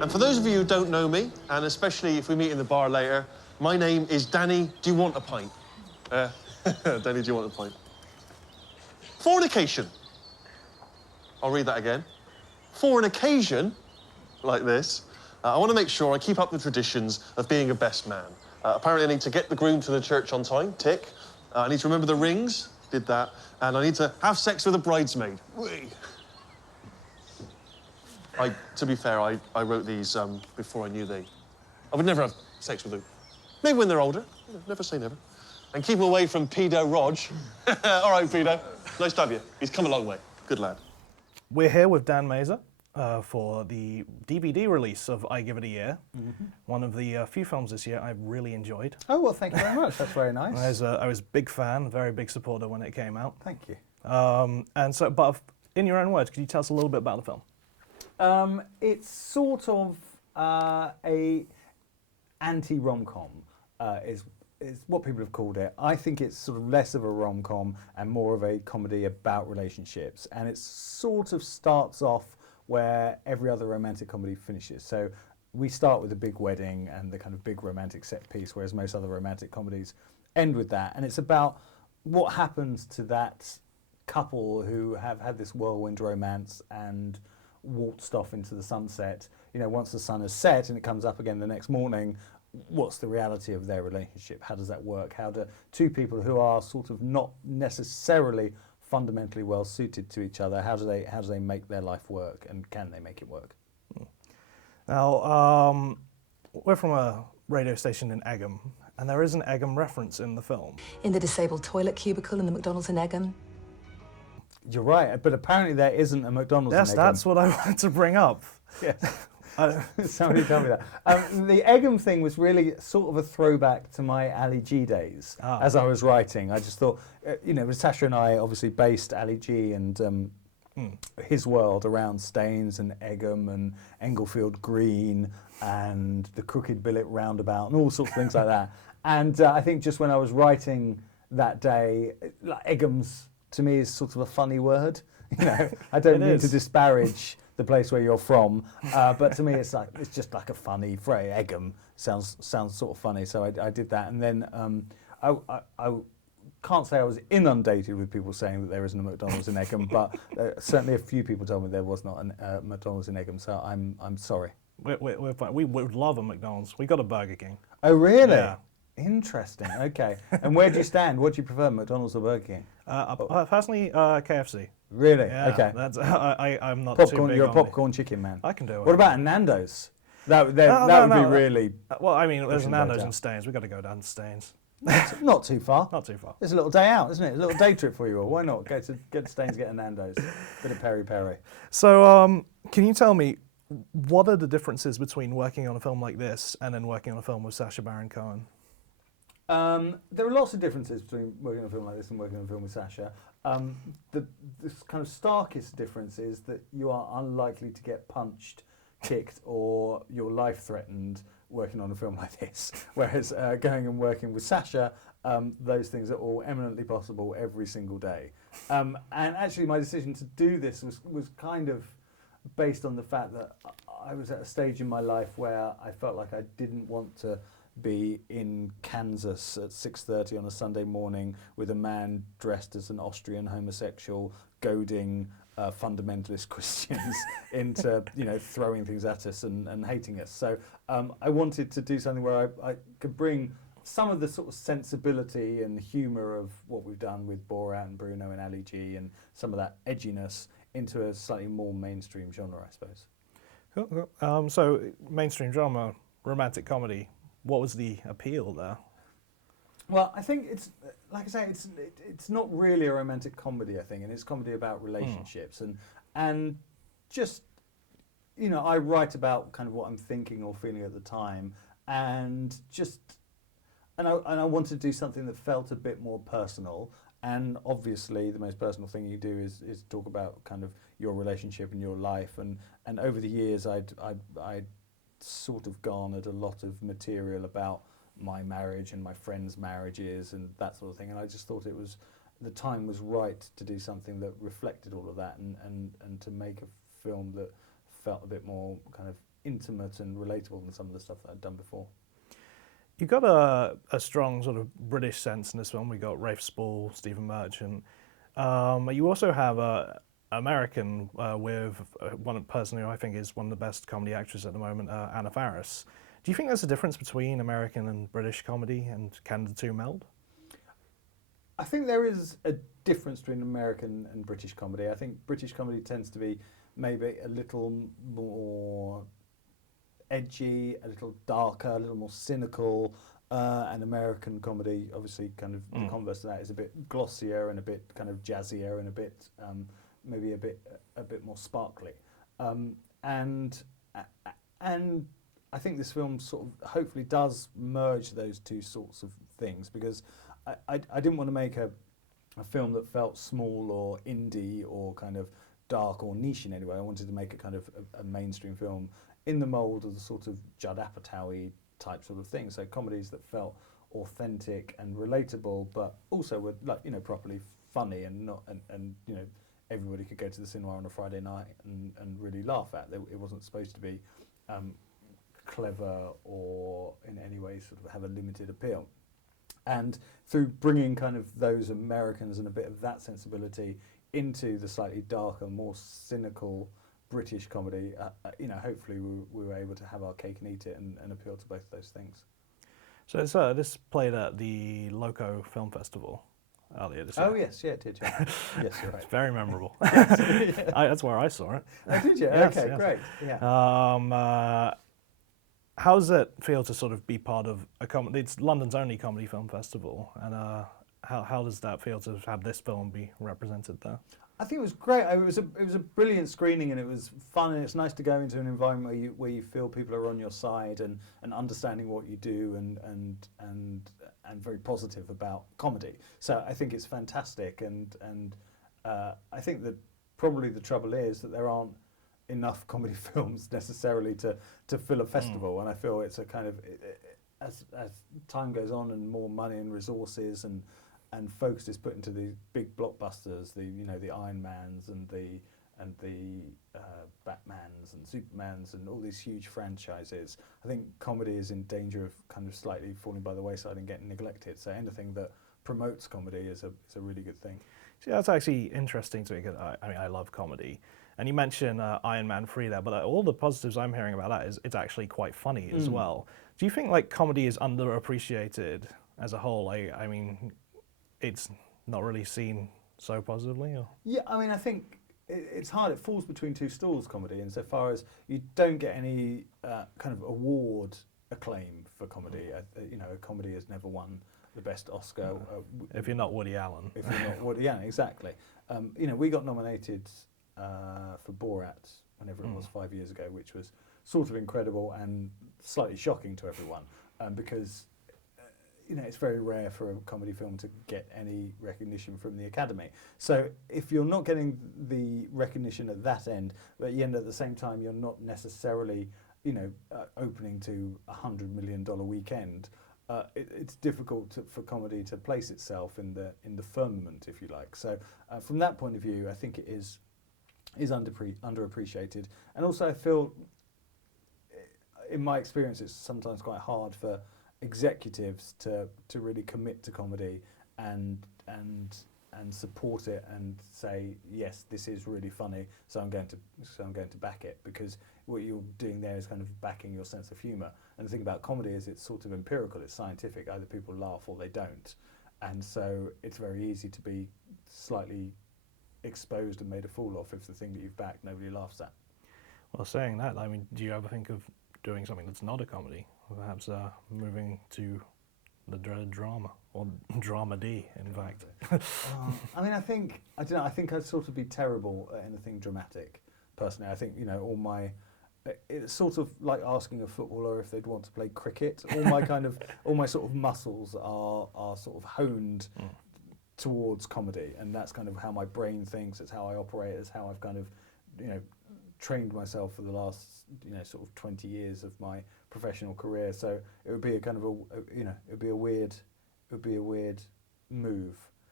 And for those of you who don't know me, and especially if we meet in the bar later, my name is Danny. Do you want a pint? Danny, do you want a pint? Fornication. I'll read that again. For an occasion like this, I want to make sure I keep up the traditions of being a best man. Apparently, I need to get the groom to the church on time, tick. I need to remember the rings, did that. And I need to have sex with a bridesmaid. Whee! To be fair, I wrote these before I knew I would never have sex with them. Maybe when they're older. You know, never say never. And keep away from pedo Rog. All right, pedo. Nice to have you. He's come a long way. Good lad. We're here with Dan Mazer for the DVD release of I Give It a Year. One of the few films this year I've really enjoyed. Oh, well, thank you very much. That's very nice. I was a big fan, very big supporter when it came out. Thank you. And so, but in your own words, could you tell us a little bit about the film? It's sort of a anti-rom-com, is what people have called it. I think it's sort of less of a rom-com and more of a comedy about relationships. And it sort of starts off where every other romantic comedy finishes. So we start with a big wedding and the kind of big romantic set piece, whereas most other romantic comedies end with that. And it's about what happens to that couple who have had this whirlwind romance and waltzed off into the sunset. You know, once the sun has set and it comes up again the next morning, what's the reality of their relationship? How does that work? How do two people who are sort of not necessarily fundamentally well suited to each other, how do they make their life work, and can they make it work? Now, we're from a radio station in Egham, and there is an Egham reference in the film. In the disabled toilet cubicle in the McDonald's in Egham. You're right, but apparently there isn't a McDonald's in Egham. That's what I wanted to bring up. Yes. Somebody told me that. The Egham thing was really sort of a throwback to my Ali G days. As I was writing. I just thought, you know, Sasha and I obviously based Ali G and his world around Staines and Egham and Englefield Green and the Crooked Billet Roundabout and all sorts of things like that. And I think just when I was writing that day, like, Egham's to me is sort of a funny word. You know, I don't mean to disparage the place where you're from, but to me it's just like a funny phrase. Egham sounds sort of funny, so I did that, and then I can't say I was inundated with people saying that there isn't a McDonald's in Egham, but certainly a few people told me there was not a McDonald's in Egham, so I'm sorry. We're fine. We would love a McDonald's. We got a Burger King. Oh really? Yeah. Interesting. Okay. And where do you stand? What do you prefer, McDonald's or Burger King? Personally, KFC. Really? Yeah, okay. I'm not popcorn, too big you're a on popcorn chicken man. I can do it. What about a Nando's? That would be really. Well, I mean, there's Nando's in Staines. We've got to go down to Staines. Not too far. Not too far. It's a little day out, isn't it? A little day trip for you all. Why not? Go to Staines, get a Nando's. Bit of peri-peri. So, can you tell me, what are the differences between working on a film like this and then working on a film with Sacha Baron Cohen? There are lots of differences between working on a film like this and working on a film with Sacha. The kind of starkest difference is that you are unlikely to get punched, kicked, or your life threatened working on a film like this. Whereas going and working with Sacha, those things are all eminently possible every single day. And actually my decision to do this was kind of based on the fact that I was at a stage in my life where I felt like I didn't want to be in Kansas at 6:30 on a Sunday morning with a man dressed as an Austrian homosexual goading fundamentalist Christians into, you know, throwing things at us and hating us. So I wanted to do something where I could bring some of the sort of sensibility and humour of what we've done with Borat and Bruno and Ali G and some of that edginess into a slightly more mainstream genre, I suppose. Cool. So mainstream drama, romantic comedy. What was the appeal there? Well, I think it's, like I say, it's not really a romantic comedy, I think, and it's comedy about relationships and just, you know, I write about kind of what I'm thinking or feeling at the time, and I wanted to do something that felt a bit more personal. And obviously, the most personal thing you do is talk about kind of your relationship and your life. And over the years, I'd sort of garnered a lot of material about my marriage and my friends' marriages and that sort of thing. And I just thought the time was right to do something that reflected all of that and to make a film that felt a bit more kind of intimate and relatable than some of the stuff that I'd done before. You got a strong sort of British sense in this film. We got Rafe Spall, Stephen Merchant. You also have a American with one person who I think is one of the best comedy actors at the moment, Anna Faris. Do you think there's a difference between American and British comedy, and can the two meld? I think there is a difference between American and British comedy. I think British comedy tends to be maybe a little more edgy, a little darker, a little more cynical, and American comedy, obviously, kind of the converse of that, is a bit glossier and a bit kind of jazzier and a bit maybe a bit more sparkly, and I think this film sort of hopefully does merge those two sorts of things, because I didn't want to make a film that felt small or indie or kind of dark or niche in any way. I wanted to make a kind of a mainstream film in the mould of the sort of Judd Apatow-y type sort of thing. So comedies that felt authentic and relatable, but also were, like, you know, properly funny and not and you know, everybody could go to the cinema on a Friday night and really laugh at. It wasn't supposed to be clever or in any way sort of have a limited appeal. And through bringing kind of those Americans and a bit of that sensibility into the slightly darker, more cynical British comedy, you know, hopefully we were able to have our cake and eat it and appeal to both those things. So this played at the Loco Film Festival earlier this year. Oh yes, yeah, it did. Yeah. Yes, you're right. It's very memorable. Yeah. That's where I saw it. Oh, did you? Yes, Okay, yes. great. Yeah. How does it feel to sort of be part of a comedy? It's London's only comedy film festival, and how does that feel to have this film be represented there? I think it was great. It was a brilliant screening, and it was fun, and it's nice to go into an environment where you feel people are on your side and understanding what you do and very positive about comedy. So I think it's fantastic, and I think that probably the trouble is that there aren't enough comedy films necessarily to fill a festival, and I feel it's a kind of as time goes on and more money and resources and focus is put into the big blockbusters, the Iron Mans and the Batmans and Supermans and all these huge franchises. I think comedy is in danger of kind of slightly falling by the wayside and getting neglected. So anything that promotes comedy is a really good thing. See, that's actually interesting to me, because I mean, I love comedy. And you mentioned Iron Man 3 there, but all the positives I'm hearing about that is it's actually quite funny as well. Do you think like comedy is underappreciated as a whole? I mean, it's not really seen so positively? Or? Yeah, I mean, I think it's hard. It falls between two stools, comedy, insofar as you don't get any kind of award acclaim for comedy. You know, a comedy has never won the best Oscar. If you're not Woody Allen. If you're not Woody Allen, exactly. You know, we got nominated for Borat, whenever it was 5 years ago, which was sort of incredible and slightly shocking to everyone, because you know, it's very rare for a comedy film to get any recognition from the Academy. So if you're not getting the recognition at that end, but yet at the same time you're not necessarily, you know, opening to $100 million weekend, it's difficult for comedy to place itself in the firmament, if you like. So from that point of view, I think it is underappreciated. And also I feel, in my experience, it's sometimes quite hard for executives to really commit to comedy and support it and say, yes, this is really funny, so I'm going to back it, because what you're doing there is kind of backing your sense of humour. And the thing about comedy is it's sort of empirical, it's scientific. Either people laugh or they don't, and so it's very easy to be slightly exposed and made a fool of if the thing that you've backed nobody laughs at. Well, saying that, I mean, do you ever think of doing something that's not a comedy? Perhaps moving to the dreaded drama, or dramedy, in fact. I mean, I think I'd sort of be terrible at anything dramatic, personally. I think, you know, it's sort of like asking a footballer if they'd want to play cricket. All my sort of muscles are sort of honed towards comedy, and that's kind of how my brain thinks. It's how I operate. It's how I've kind of, you know, trained myself for the last, you know, sort of 20 years of my professional career. So it would be a kind of it would be a weird move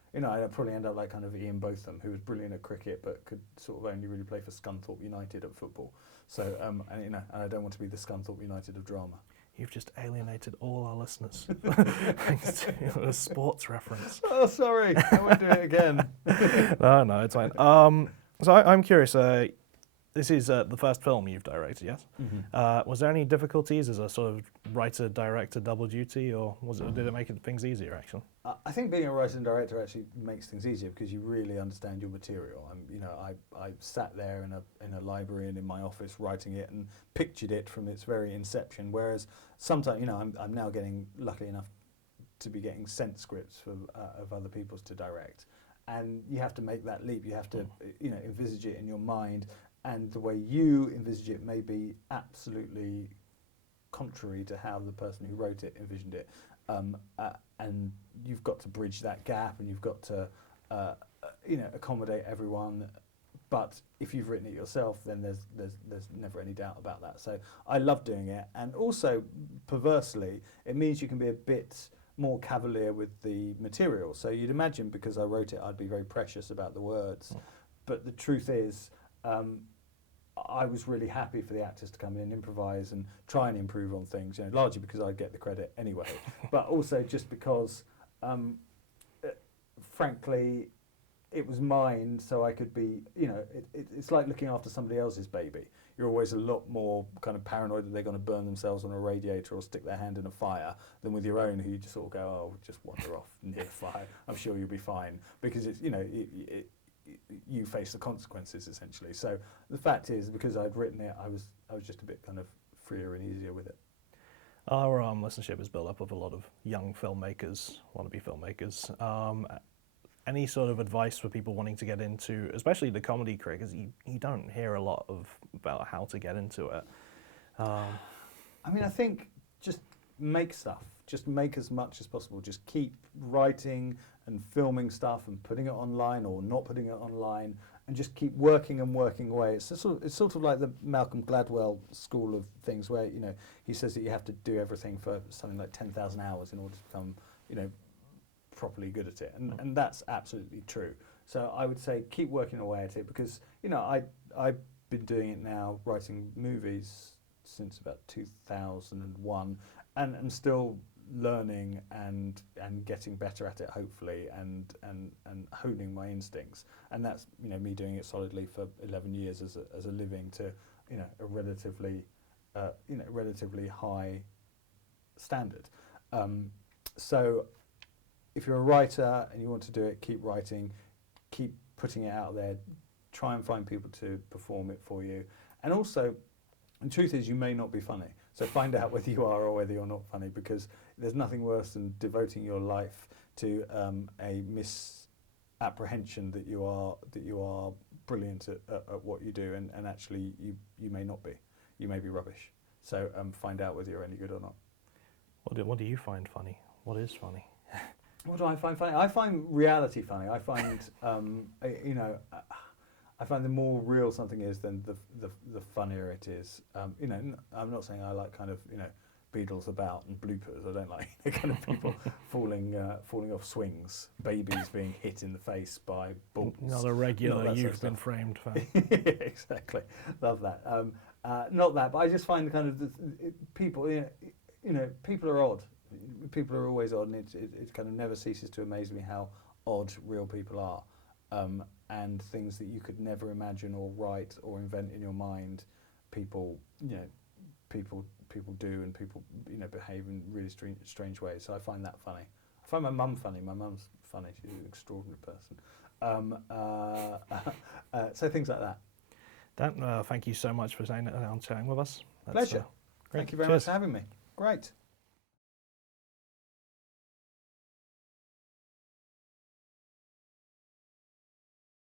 You know, I'd probably end up like kind of Ian Botham, who was brilliant at cricket but could sort of only really play for Scunthorpe United at football. So, and, you know, and I don't want to be the Scunthorpe United of drama. You've just alienated all our listeners. Thanks to a sports reference. Oh, sorry, I won't do it again. No, it's fine. So I'm curious. This is the first film you've directed, yes? Mm-hmm. Was there any difficulties as a sort of writer-director double duty, or did it make things easier, actually? I think being a writer and director actually makes things easier because you really understand your material. You know, I sat there in a library and in my office writing it and pictured it from its very inception. Whereas sometimes, you know, I'm now lucky enough to be getting sent scripts of other people's to direct, and you have to make that leap. You have to, you know, envisage it in your mind. And the way you envisage it may be absolutely contrary to how the person who wrote it envisioned it. And you've got to bridge that gap, and you've got to, you know, accommodate everyone. But if you've written it yourself, then there's never any doubt about that. So I love doing it. And also, perversely, it means you can be a bit more cavalier with the material. So you'd imagine because I wrote it, I'd be very precious about the words. But the truth is, I was really happy for the actors to come in and improvise and try and improve on things, you know, largely because I'd get the credit anyway, but also just because, frankly, it was mine, so I could be, you know, it's like looking after somebody else's baby. You're always a lot more kind of paranoid that they're going to burn themselves on a radiator or stick their hand in a fire than with your own, who you just sort of go, oh, just wander off near the fire. I'm sure you'll be fine, because it's, you know, you face the consequences essentially. So the fact is, because I'd written it, I was just a bit kind of freer and easier with it. Our listenership is built up of a lot of young filmmakers, wannabe filmmakers. Any sort of advice for people wanting to get into, especially the comedy career, because you don't hear a lot about how to get into it. I mean, I think just make stuff. Just make as much as possible. Just keep writing and filming stuff and putting it online or not putting it online, and just keep working and working away. It's sort of like the Malcolm Gladwell school of things, where, you know, he says that you have to do everything for something like 10,000 hours in order to become, you know, properly good at it, and that's absolutely true. So I would say keep working away at it, because, you know, I've been doing it now, writing movies, since about 2001, and I'm still learning and getting better at it, hopefully, and honing my instincts. And that's, you know, me doing it solidly for 11 years as a living to, you know, a relatively high standard. So if you're a writer and you want to do it, keep writing, keep putting it out there, try and find people to perform it for you. And also, the truth is, you may not be funny. So find out whether you are or whether you're not funny, because there's nothing worse than devoting your life to a misapprehension that you are brilliant at what you do, and actually you may not be. You may be rubbish. So find out whether you're any good or not. What do you find funny? What is funny? What do I find funny? I find reality funny. I find, you know, I find the more real something is, then the funnier it is. You know, I'm not saying I like kind of, you know, Beatles about and bloopers. I don't like the kind of people falling off swings, babies being hit in the face by balls. Not a regular You've Been Framed fan. Exactly, love that. Not that, but I just find kind of people, you know, people are odd. People are always odd, and it kind of never ceases to amaze me how odd real people are, and things that you could never imagine or write or invent in your mind. People, you know, people do, and people, you know, behave in really strange ways. So I find that funny. I find my mum funny. My mum's funny. She's an extraordinary person. So things like that. Dan, thank you so much for saying that and chatting with us. Pleasure. Great. Thank you very Cheers. much for having me. Great.